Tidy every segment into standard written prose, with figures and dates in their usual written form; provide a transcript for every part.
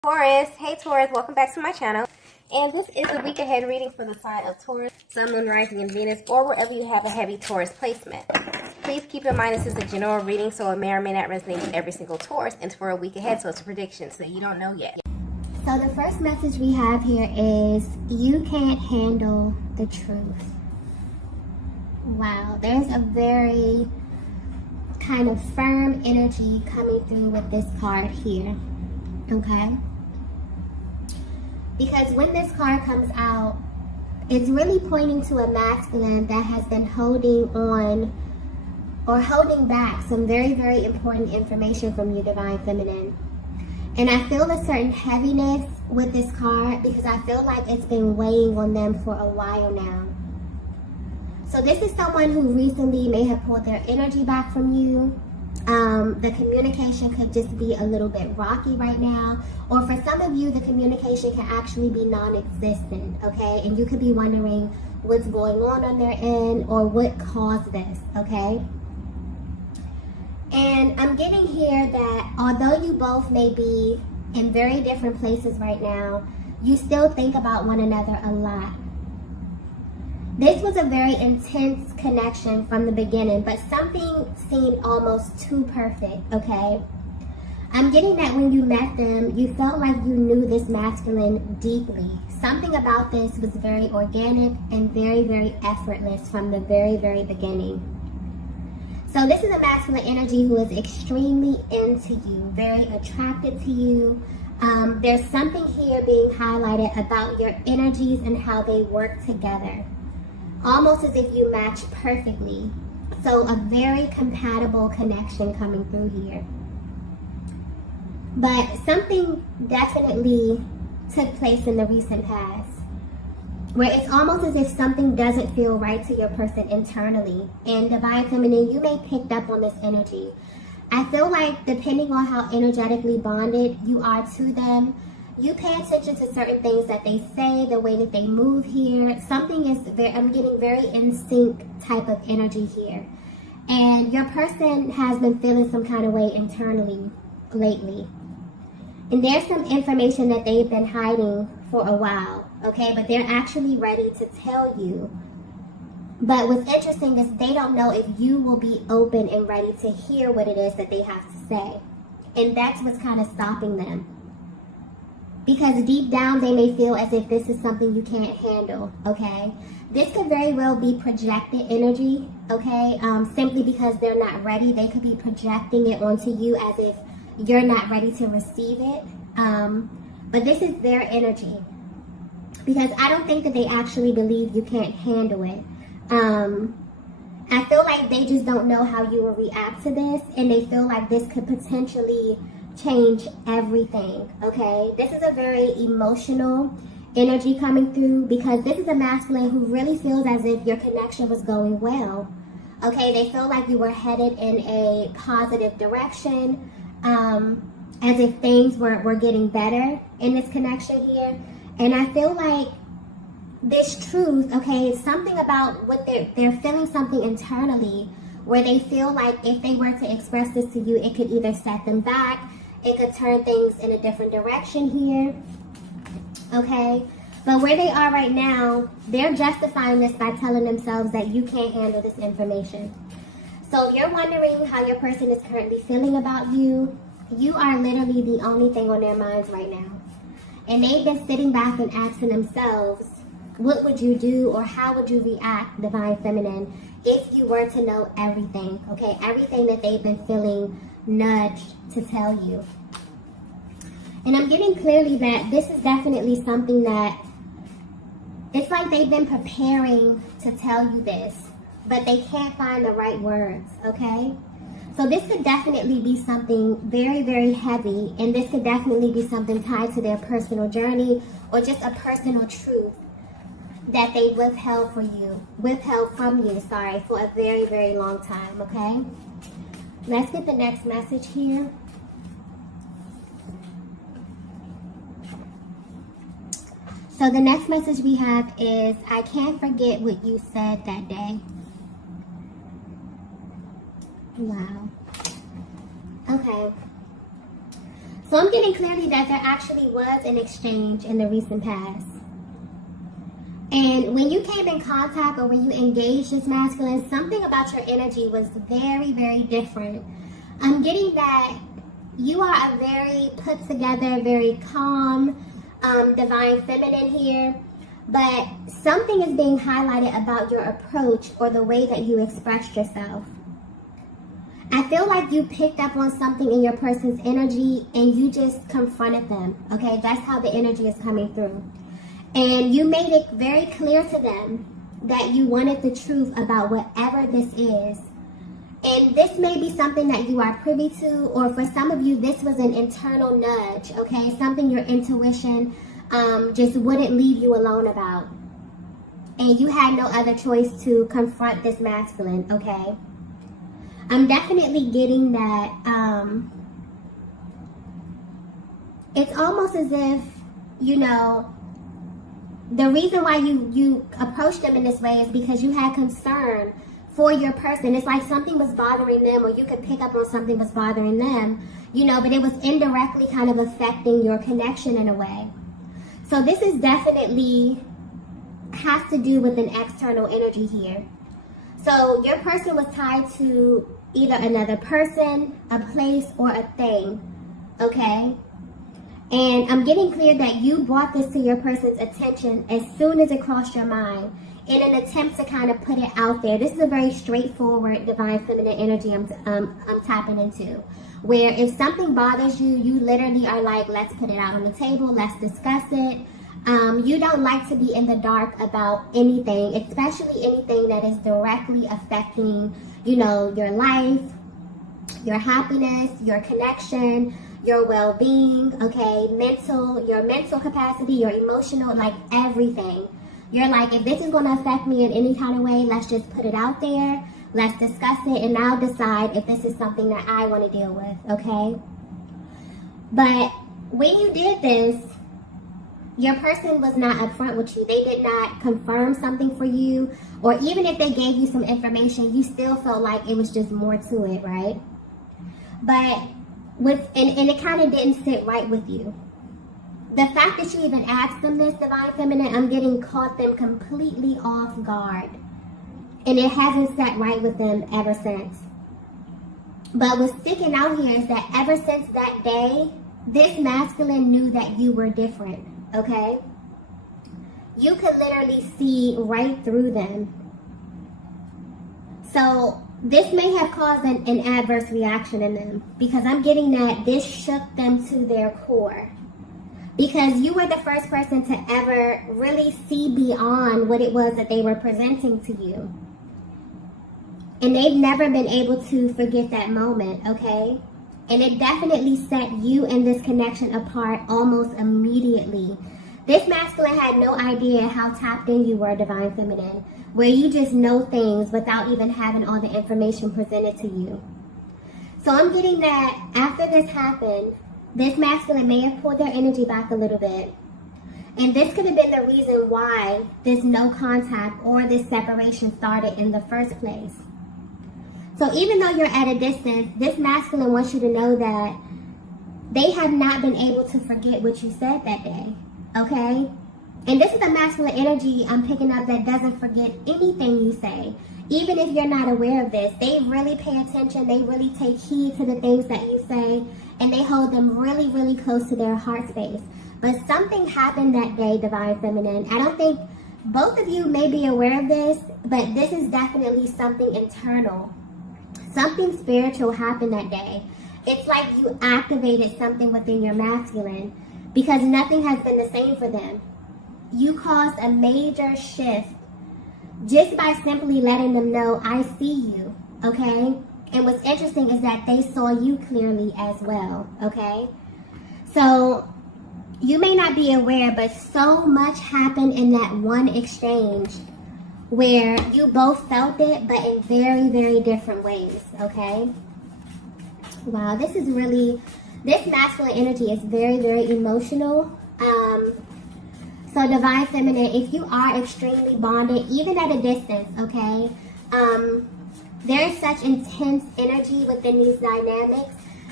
Taurus, hey Taurus, welcome back to my channel. And this is the week ahead reading for the sign of Taurus, Sun, Moon, Rising, and Venus, or wherever you have a heavy Taurus placement. Please keep in mind this is a general reading, so it may or may not resonate with every single Taurus. And it's for a week ahead, so it's a prediction, so you don't know yet. So the first message we have here is, you can't handle the truth. Wow, there's a very kind of firm energy coming through with this card here, okay? Because when this card comes out, it's really pointing to a masculine that has been holding on or holding back some very, very important information from you, Divine Feminine. And I feel a certain heaviness with this card because I feel like it's been weighing on them for a while now. So this is someone who recently may have pulled their energy back from you. The communication could just be a little bit rocky right now. Or for some of you, the communication can actually be non-existent, okay? And you could be wondering what's going on their end or what caused this, okay? And I'm getting here that although you both may be in very different places right now, you still think about one another a lot. This was a very intense connection from the beginning, but something seemed almost too perfect, okay? I'm getting that when you met them, you felt like you knew this masculine deeply. Something about this was very organic and very, very effortless from the very, very beginning. So this is a masculine energy who is extremely into you, very attracted to you. There's something here being highlighted about your energies and how they work together. Almost as if you match perfectly. So a very compatible connection coming through here. But something definitely took place in the recent past where it's almost as if something doesn't feel right to your person internally. And Divine Feminine, you may have picked up on this energy. I feel like depending on how energetically bonded you are to them, you pay attention to certain things that they say, the way that they move here. Something is I'm getting very in sync type of energy here. And your person has been feeling some kind of way internally lately. And there's some information that they've been hiding for a while, okay? But they're actually ready to tell you. But what's interesting is they don't know if you will be open and ready to hear what it is that they have to say. And that's what's kind of stopping them. Because deep down, they may feel as if this is something you can't handle, okay? This could very well be projected energy, okay? Simply because they're not ready. They could be projecting it onto you as if you're not ready to receive it. But this is their energy. Because I don't think that they actually believe you can't handle it. I feel like they just don't know how you will react to this. And they feel like this could potentially change everything, okay? This is a very emotional energy coming through because this is a masculine who really feels as if your connection was going well, okay? They feel like you were headed in a positive direction, as if things were getting better in this connection here. And I feel like this truth, okay, something about what they're feeling something internally where they feel like if they were to express this to you, it could either set them back, it could turn things in a different direction here, okay? But where they are right now, they're justifying this by telling themselves that you can't handle this information. So if you're wondering how your person is currently feeling about you, you are literally the only thing on their minds right now. And they've been sitting back and asking themselves, what would you do or how would you react, Divine Feminine, if you were to know everything, okay? Everything that they've been feeling nudged to tell you. And I'm getting clearly that this is definitely something that it's like they've been preparing to tell you this, but they can't find the right words, okay? So this could definitely be something very, very heavy, and this could definitely be something tied to their personal journey or just a personal truth that they withheld from you, for a very, very long time, okay? Let's get the next message here. So the next message we have is, I can't forget what you said that day. Wow. Okay. So I'm getting clearly that there actually was an exchange in the recent past. And when you came in contact or when you engaged this masculine, something about your energy was very, very different. I'm getting that you are a very put together, very calm, divine feminine here. But something is being highlighted about your approach or the way that you expressed yourself. I feel like you picked up on something in your person's energy and you just confronted them. Okay, that's how the energy is coming through. And you made it very clear to them that you wanted the truth about whatever this is. And this may be something that you are privy to, or for some of you, this was an internal nudge, okay? Something your intuition just wouldn't leave you alone about. And you had no other choice to confront this masculine, okay? I'm definitely getting that it's almost as if, you know, the reason why you approached them in this way is because you had concern for your person. It's like something was bothering them, or you could pick up on something was bothering them, you know, but it was indirectly kind of affecting your connection in a way. So this is definitely has to do with an external energy here. So your person was tied to either another person, a place, or a thing, okay? And I'm getting clear that you brought this to your person's attention as soon as it crossed your mind in an attempt to kind of put it out there. This is a very straightforward divine feminine energy I'm tapping into. Where if something bothers you, you literally are like, let's put it out on the table, let's discuss it. You don't like to be in the dark about anything, especially anything that is directly affecting, you know, your life, your happiness, your connection, your well-being, okay, your mental capacity, your emotional, like everything. You're like, if this is going to affect me in any kind of way, let's just put it out there, let's discuss it, and I'll decide if this is something that I want to deal with, okay? But when you did this, your person was not upfront with you. They did not confirm something for you, or even if they gave you some information, you still felt like it was just more to it, right? But and it kind of didn't sit right with you. The fact that you even asked them this, divine feminine, I'm getting caught them completely off guard. And it hasn't sat right with them ever since. But what's sticking out here is that ever since that day, this masculine knew that you were different, okay? You could literally see right through them. So this may have caused an adverse reaction in them, because I'm getting that this shook them to their core. Because you were the first person to ever really see beyond what it was that they were presenting to you. And they've never been able to forget that moment, okay? And it definitely set you and this connection apart almost immediately. This masculine had no idea how tapped in you were, divine feminine, where you just know things without even having all the information presented to you. So I'm getting that after this happened, this masculine may have pulled their energy back a little bit. And this could have been the reason why this no contact or this separation started in the first place. So even though you're at a distance, this masculine wants you to know that they have not been able to forget what you said that day, okay? And this is a masculine energy I'm picking up that doesn't forget anything you say. Even if you're not aware of this, they really pay attention, they really take heed to the things that you say, and they hold them really, really close to their heart space. But something happened that day, divine feminine. I don't think both of you may be aware of this, but this is definitely something internal. Something spiritual happened that day. It's like you activated something within your masculine, because nothing has been the same for them. You caused a major shift just by simply letting them know, I see you, okay? And what's interesting is that they saw you clearly as well, okay? So you may not be aware, but so much happened in that one exchange where you both felt it, but in very, very different ways, okay? Wow, this masculine energy is very, very emotional. So divine feminine, if you are extremely bonded, even at a distance, okay, there is such intense energy within these dynamics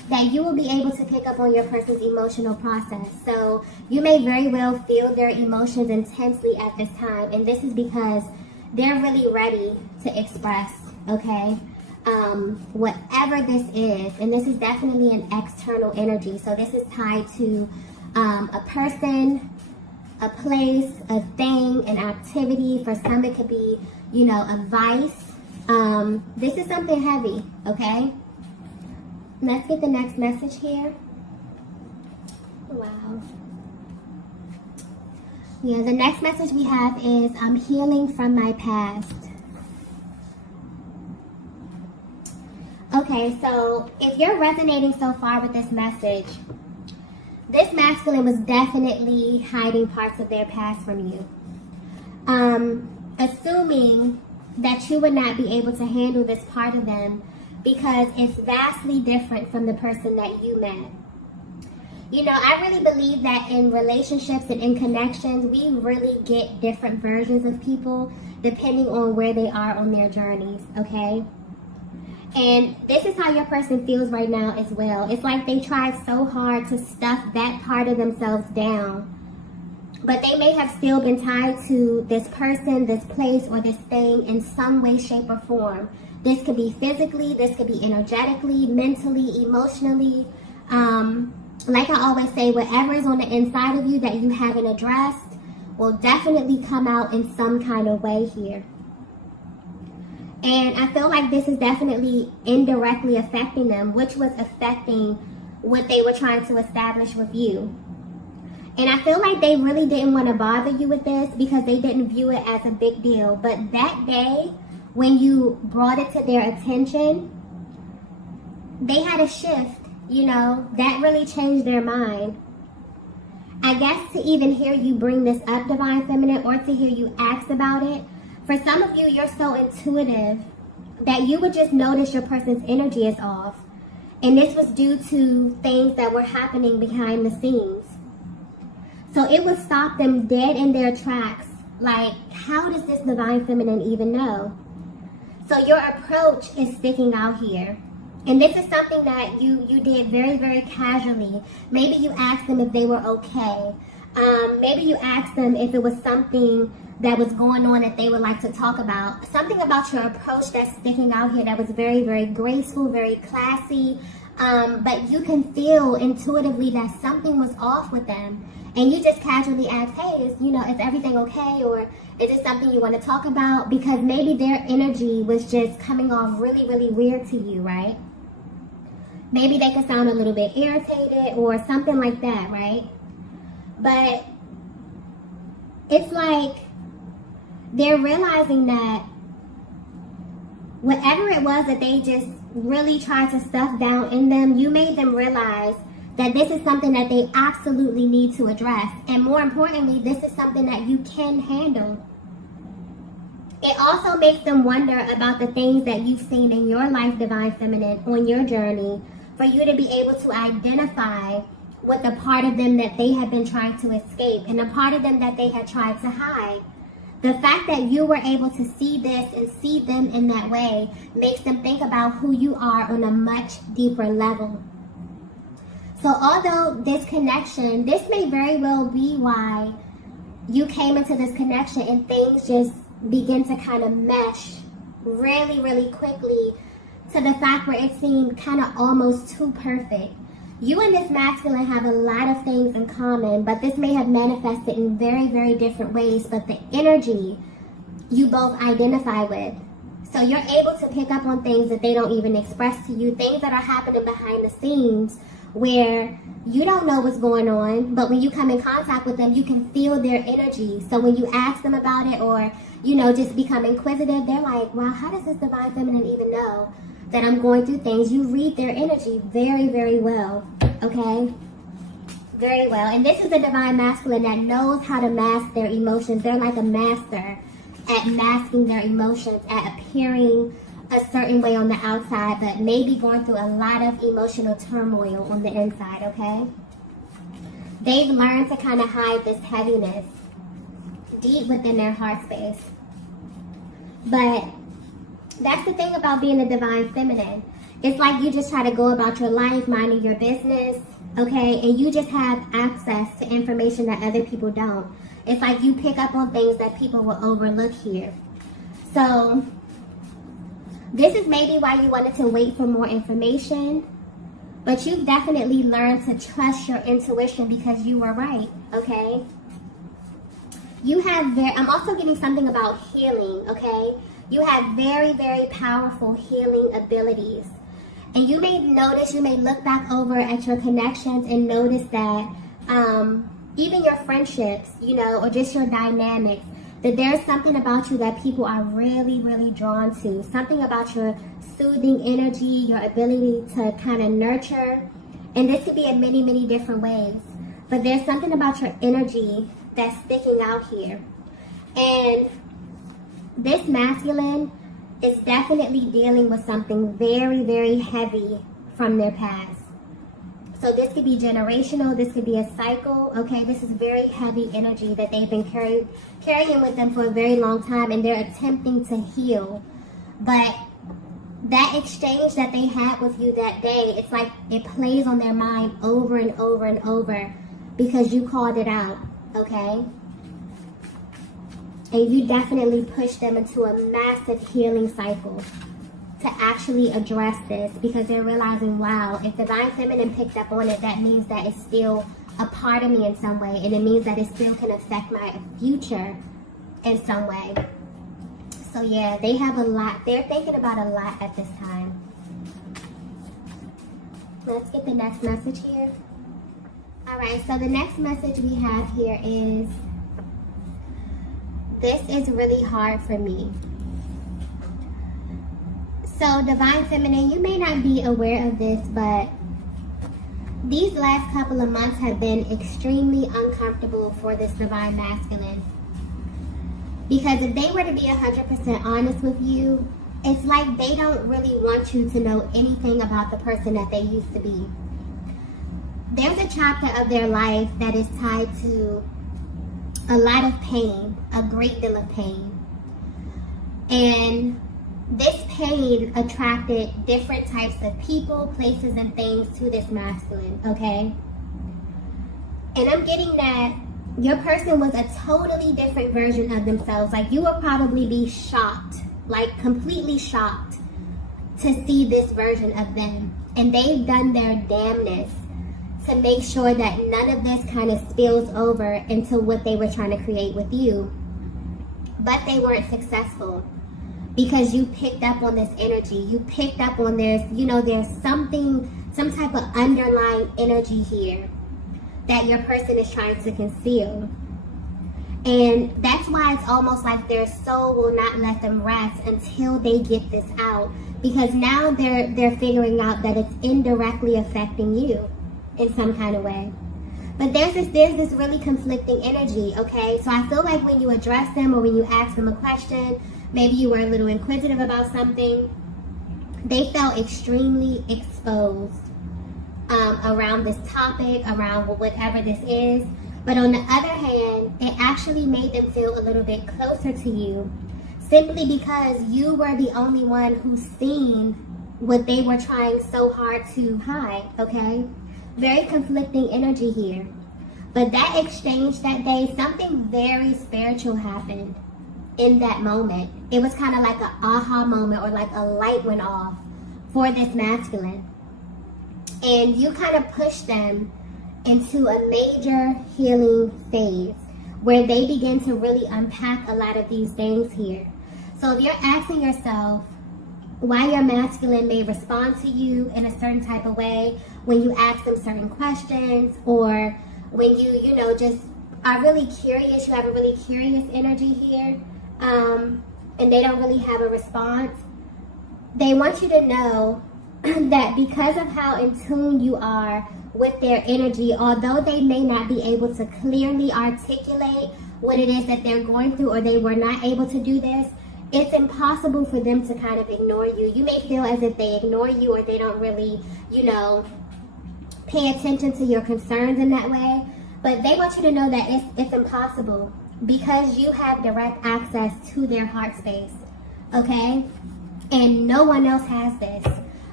that you will be able to pick up on your person's emotional process. So you may very well feel their emotions intensely at this time, and this is because they're really ready to express, okay? Whatever this is, and this is definitely an external energy. So this is tied to a person, a place, a thing, an activity. For some, it could be, you know, a vice. This is something heavy, okay? Let's get the next message here. Wow. Yeah, the next message we have is, I'm healing from my past. Okay, so if you're resonating so far with this message, this masculine was definitely hiding parts of their past from you. Assuming that you would not be able to handle this part of them because it's vastly different from the person that you met. You know, I really believe that in relationships and in connections, we really get different versions of people depending on where they are on their journeys, okay? And this is how your person feels right now as well. It's like they tried so hard to stuff that part of themselves down, but they may have still been tied to this person, this place, or this thing in some way, shape, or form. This could be physically, this could be energetically, mentally, emotionally. Like I always say, whatever is on the inside of you that you haven't addressed will definitely come out in some kind of way here. And I feel like this is definitely indirectly affecting them, which was affecting what they were trying to establish with you. And I feel like they really didn't want to bother you with this because they didn't view it as a big deal. But that day, when you brought it to their attention, they had a shift, you know, that really changed their mind. I guess to even hear you bring this up, Divine Feminine, or to hear you ask about it, for some of you, you're so intuitive that you would just notice your person's energy is off. And this was due to things that were happening behind the scenes. So it would stop them dead in their tracks. Like, how does this Divine Feminine even know? So your approach is sticking out here. And this is something that you did very, very casually. Maybe you asked them if they were okay. Maybe you asked them if it was something that was going on that they would like to talk about. Something about your approach that's sticking out here that was very, very graceful, very classy. But you can feel intuitively that something was off with them. And you just casually ask, hey, is everything okay? Or is it something you want to talk about? Because maybe their energy was just coming off really, really weird to you, right? Maybe they could sound a little bit irritated or something like that, right? But it's like they're realizing that whatever it was that they just really tried to stuff down in them, you made them realize that this is something that they absolutely need to address. And more importantly, this is something that you can handle. It also makes them wonder about the things that you've seen in your life, Divine Feminine, on your journey, for you to be able to identify with the part of them that they had been trying to escape and the part of them that they had tried to hide. The fact that you were able to see this and see them in that way makes them think about who you are on a much deeper level. So although this connection, this may very well be why you came into this connection and things just begin to kind of mesh really, really quickly to the fact where it seemed kind of almost too perfect. You and this masculine have a lot of things in common, but this may have manifested in very, very different ways, but the energy you both identify with. So you're able to pick up on things that they don't even express to you, things that are happening behind the scenes where you don't know what's going on, but when you come in contact with them, you can feel their energy. So when you ask them about it or, just become inquisitive, they're like, wow, how does this Divine Feminine even know that I'm going through things? You read their energy very, very well, okay? Very well. And this is a Divine Masculine that knows how to mask their emotions. They're like a master at masking their emotions, at appearing a certain way on the outside, but maybe going through a lot of emotional turmoil on the inside, okay? They've learned to kind of hide this heaviness deep within their heart space. But that's the thing about being a Divine Feminine. It's like you just try to go about your life, minding your business, okay? And you just have access to information that other people don't. It's like you pick up on things that people will overlook here. So this is maybe why you wanted to wait for more information, but you've definitely learned to trust your intuition because you were right, okay? You have I'm also getting something about healing, okay? You have very, very powerful healing abilities. And you may notice, you may look back over at your connections and notice that even your friendships, you know, or just your dynamics, that there's something about you that people are really, really drawn to. Something about your soothing energy, your ability to kind of nurture. And this could be in many, many different ways. But there's something about your energy that's sticking out here. And this masculine is definitely dealing with something very, very heavy from their past. So this could be generational, this could be a cycle, okay? This is very heavy energy that they've been carrying with them for a very long time, and they're attempting to heal. But that exchange that they had with you that day, it's like it plays on their mind over and over and over because you called it out, okay? And you definitely push them into a massive healing cycle to actually address this, because they're realizing, wow, if Divine Feminine picked up on it, that means that it's still a part of me in some way, and it means that it still can affect my future in some way. So yeah, they have a lot. They're thinking about a lot at this time. Let's get the next message here. All right, so the next message we have here is, this is really hard for me. So Divine Feminine, you may not be aware of this, but these last couple of months have been extremely uncomfortable for this Divine Masculine. Because if they were to be 100% honest with you, it's like they don't really want you to know anything about the person that they used to be. There's a chapter of their life that is tied to a lot of pain, a great deal of pain. And this pain attracted different types of people, places, and things to this masculine, okay? And I'm getting that your person was a totally different version of themselves. Like, you will probably be shocked, like completely shocked to see this version of them. And they've done their damnness to make sure that none of this kind of spills over into what they were trying to create with you. But they weren't successful because you picked up on this energy. You picked up on this, you know, there's something, some type of underlying energy here that your person is trying to conceal. And that's why it's almost like their soul will not let them rest until they get this out. Because now they're figuring out that it's indirectly affecting you in some kind of way. But there's this really conflicting energy, okay? So I feel like when you address them or when you ask them a question, maybe you were a little inquisitive about something, they felt extremely exposed around this topic, around whatever this is. But on the other hand, it actually made them feel a little bit closer to you, simply because you were the only one who's seen what they were trying so hard to hide, okay? Very conflicting energy here. But that exchange that day, something very spiritual happened in that moment. It was kind of like an aha moment, or like a light went off for this masculine. And you kind of pushed them into a major healing phase where they begin to really unpack a lot of these things here. So if you're asking yourself why your masculine may respond to you in a certain type of way when you ask them certain questions, or when you know, just are really curious, you have a really curious energy here, and they don't really have a response, they want you to know that because of how in tune you are with their energy, although they may not be able to clearly articulate what it is that they're going through, or they were not able to do this, it's impossible for them to kind of ignore you. You may feel as if they ignore you, or they don't really, you know, pay attention to your concerns in that way. But they want you to know that it's impossible, because you have direct access to their heart space, okay? And no one else has this.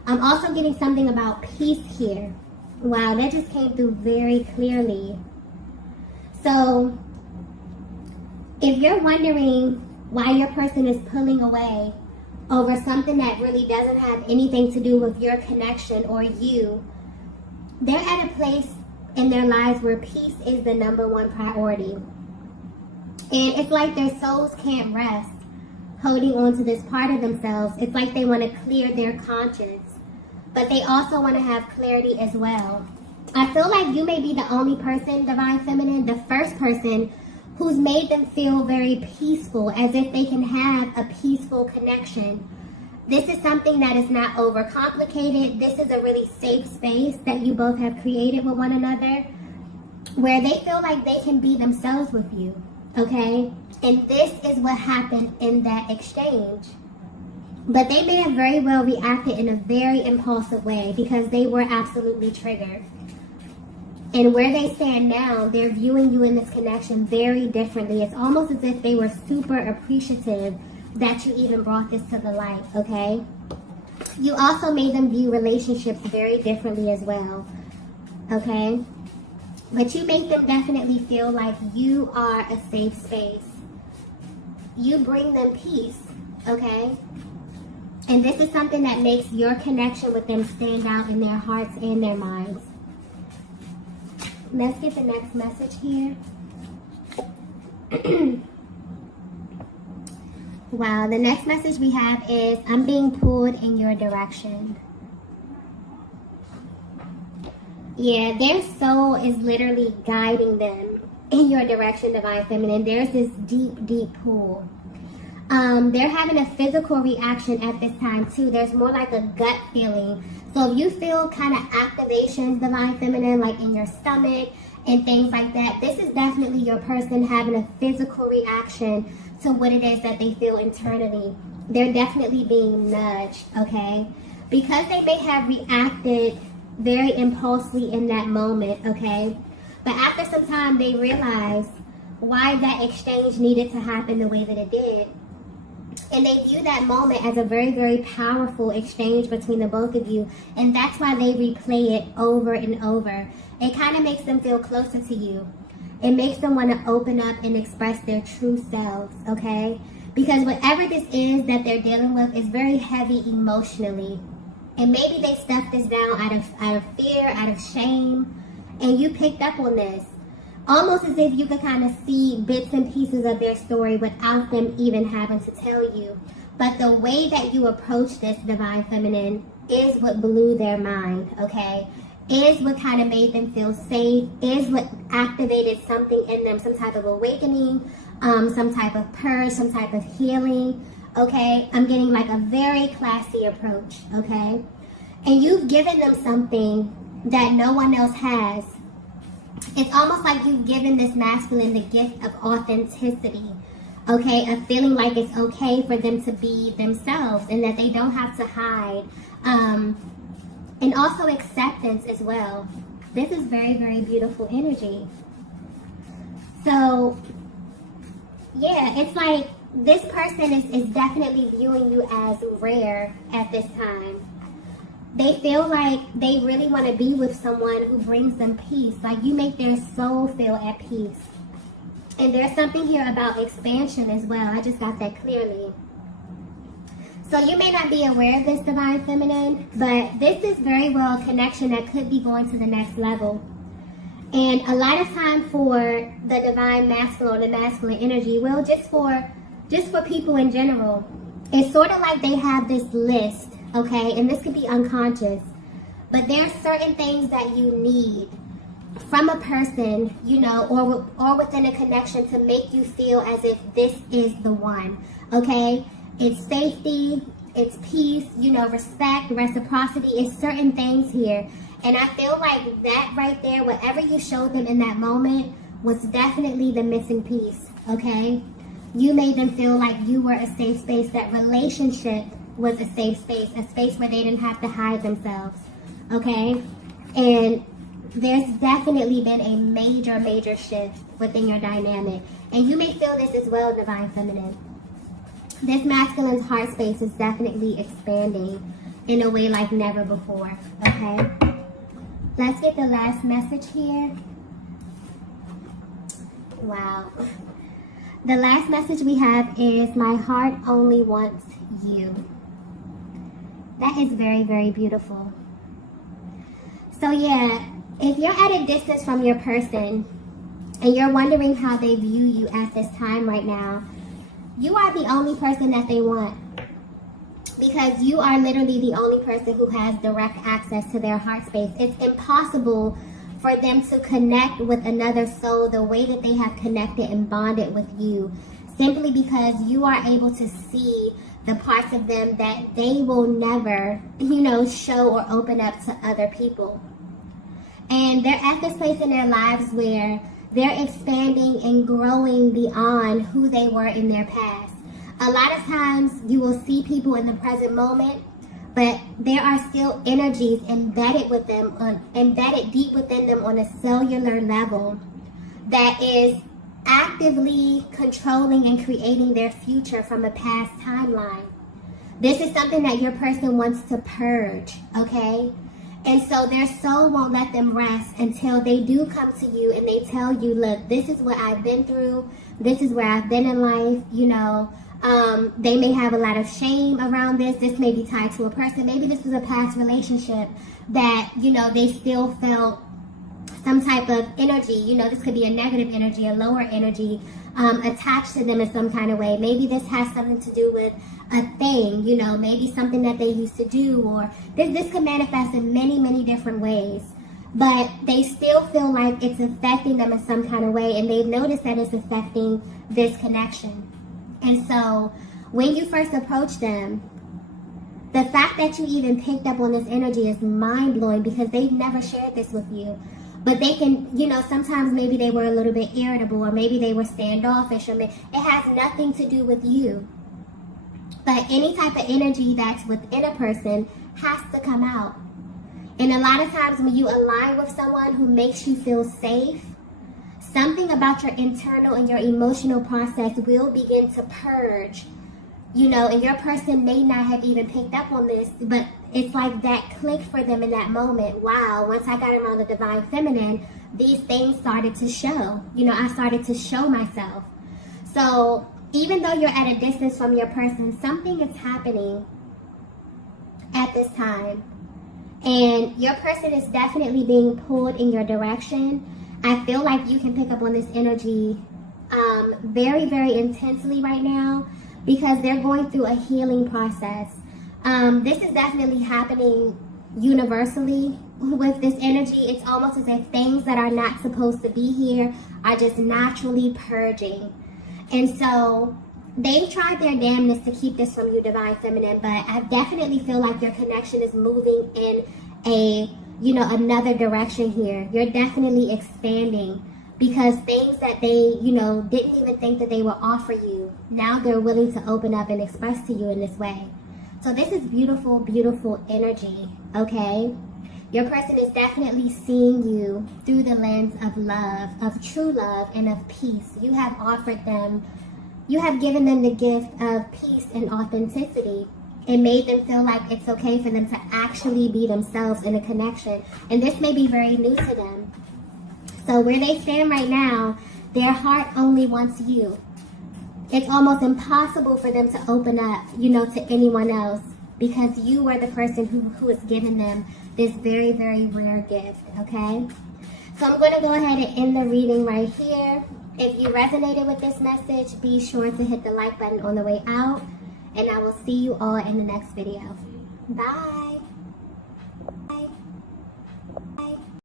I'm also getting something about peace here. Wow, that just came through very clearly. So, if you're wondering why your person is pulling away over something that really doesn't have anything to do with your connection or you, they're at a place in their lives where peace is the number one priority. And it's like their souls can't rest holding on to this part of themselves. It's like they want to clear their conscience, but they also want to have clarity as well. I feel like you may be the only person, Divine Feminine, the first person who's made them feel very peaceful, as if they can have a peaceful connection. This is something that is not overcomplicated. This is a really safe space that you both have created with one another, where they feel like they can be themselves with you, okay? And this is what happened in that exchange. But they may have very well reacted in a very impulsive way because they were absolutely triggered. And where they stand now, they're viewing you in this connection very differently. It's almost as if they were super appreciative that you even brought this to the light, okay? You also made them view relationships very differently as well, okay? But you make them definitely feel like you are a safe space. You bring them peace, okay? And this is something that makes your connection with them stand out in their hearts and their minds. Let's get the next message here. Wow, the next message we have is, I'm being pulled in your direction. Yeah, their soul is literally guiding them in your direction, Divine Feminine. There's this deep, deep pull. They're having a physical reaction at this time too. There's more like a gut feeling. So if you feel kind of activations, Divine Feminine, like in your stomach and things like that, this is definitely your person having a physical reaction to what it is that they feel internally. They're definitely being nudged, okay? Because they may have reacted very impulsively in that moment, okay? But after some time, they realize why that exchange needed to happen the way that it did. And they view that moment as a very, very powerful exchange between the both of you. And that's why they replay it over and over. It kind of makes them feel closer to you. It makes them want to open up and express their true selves, okay? Because whatever this is that they're dealing with is very heavy emotionally. And maybe they stuffed this down out of fear, out of shame. And you picked up on this. Almost as if you could kind of see bits and pieces of their story without them even having to tell you. But the way that you approach this, Divine Feminine, is what blew their mind, okay? Is what kind of made them feel safe, is what activated something in them, some type of awakening, some type of purge, some type of healing, okay? I'm getting like a very classy approach, okay? And you've given them something that no one else has. It's almost like you've given this masculine the gift of authenticity, okay? Of feeling like it's okay for them to be themselves and that they don't have to hide. And also acceptance as well. This is very, very beautiful energy. So, yeah, it's like this person is definitely viewing you as rare at this time. They feel like they really want to be with someone who brings them peace. Like you make their soul feel at peace. And there's something here about expansion as well. I just got that clearly. So you may not be aware of this, Divine Feminine, but this is very well a connection that could be going to the next level. And a lot of time for the Divine Masculine or the masculine energy, well, just for people in general, it's sort of like they have this list, okay? And this could be unconscious, but there are certain things that you need from a person, you know, or within a connection to make you feel as if this is the one, okay? It's safety, it's peace, you know, respect, reciprocity. It's certain things here. And I feel like that right there, whatever you showed them in that moment, was definitely the missing piece, okay? You made them feel like you were a safe space. That relationship was a safe space where they didn't have to hide themselves, okay? And there's definitely been a major, major shift within your dynamic. And you may feel this as well, Divine Feminine. This masculine's heart space is definitely expanding. in a way like never before, okay? Let's get the last message here. Wow. The last message we have is, my heart only wants you. That is very, very beautiful. So yeah, if you're at a distance from your person and you're wondering how they view you at this time right now, you are the only person that they want. Because you are literally the only person who has direct access to their heart space. It's impossible for them to connect with another soul the way that they have connected and bonded with you, simply because you are able to see the parts of them that they will never, show or open up to other people. And they're at this place in their lives where they're expanding and growing beyond who they were in their past. A lot of times you will see people in the present moment, but there are still energies embedded deep within them on a cellular level that is actively controlling and creating their future from a past timeline. This is something that your person wants to purge, okay? And so their soul won't let them rest until they do come to you and they tell you, look, this is what I've been through. This is where I've been in life, They may have a lot of shame around this. This may be tied to a person. Maybe this was a past relationship that, they still felt some type of energy. This could be a negative energy, a lower energy attached to them in some kind of way. Maybe this has something to do with a thing, maybe something that they used to do, or this could manifest in many, many different ways. But they still feel like it's affecting them in some kind of way, and they've noticed that it's affecting this connection. And so when you first approach them, the fact that you even picked up on this energy is mind-blowing, because they've never shared this with you. But they can, sometimes maybe they were a little bit irritable, or maybe they were standoffish, or it has nothing to do with you. But any type of energy that's within a person has to come out. And a lot of times when you align with someone who makes you feel safe, something about your internal and your emotional process will begin to purge, and your person may not have even picked up on this, but it's like that clicked for them in that moment. Wow, once I got around the divine feminine, these things started to show. I started to show myself. So even though you're at a distance from your person, something is happening at this time. And your person is definitely being pulled in your direction. I feel like you can pick up on this energy very, very intensely right now, because they're going through a healing process. This is definitely happening universally with this energy. It's almost as if things that are not supposed to be here are just naturally purging. And so they've tried their damnedest to keep this from you, Divine Feminine, but I definitely feel like your connection is moving in another direction here. You're definitely expanding, because things that they, didn't even think that they would offer you, now they're willing to open up and express to you in this way. So this is beautiful, beautiful energy, okay? Your person is definitely seeing you through the lens of love, of true love, and of peace. You have offered them, you have given them the gift of peace and authenticity. It made them feel like it's okay for them to actually be themselves in a connection. And this may be very new to them. So where they stand right now, their heart only wants you. It's almost impossible for them to open up, to anyone else, because you were the person who has given them this very, very rare gift, okay? So I'm going to go ahead and end the reading right here. If you resonated with this message, be sure to hit the like button on the way out. And I will see you all in the next video. Bye.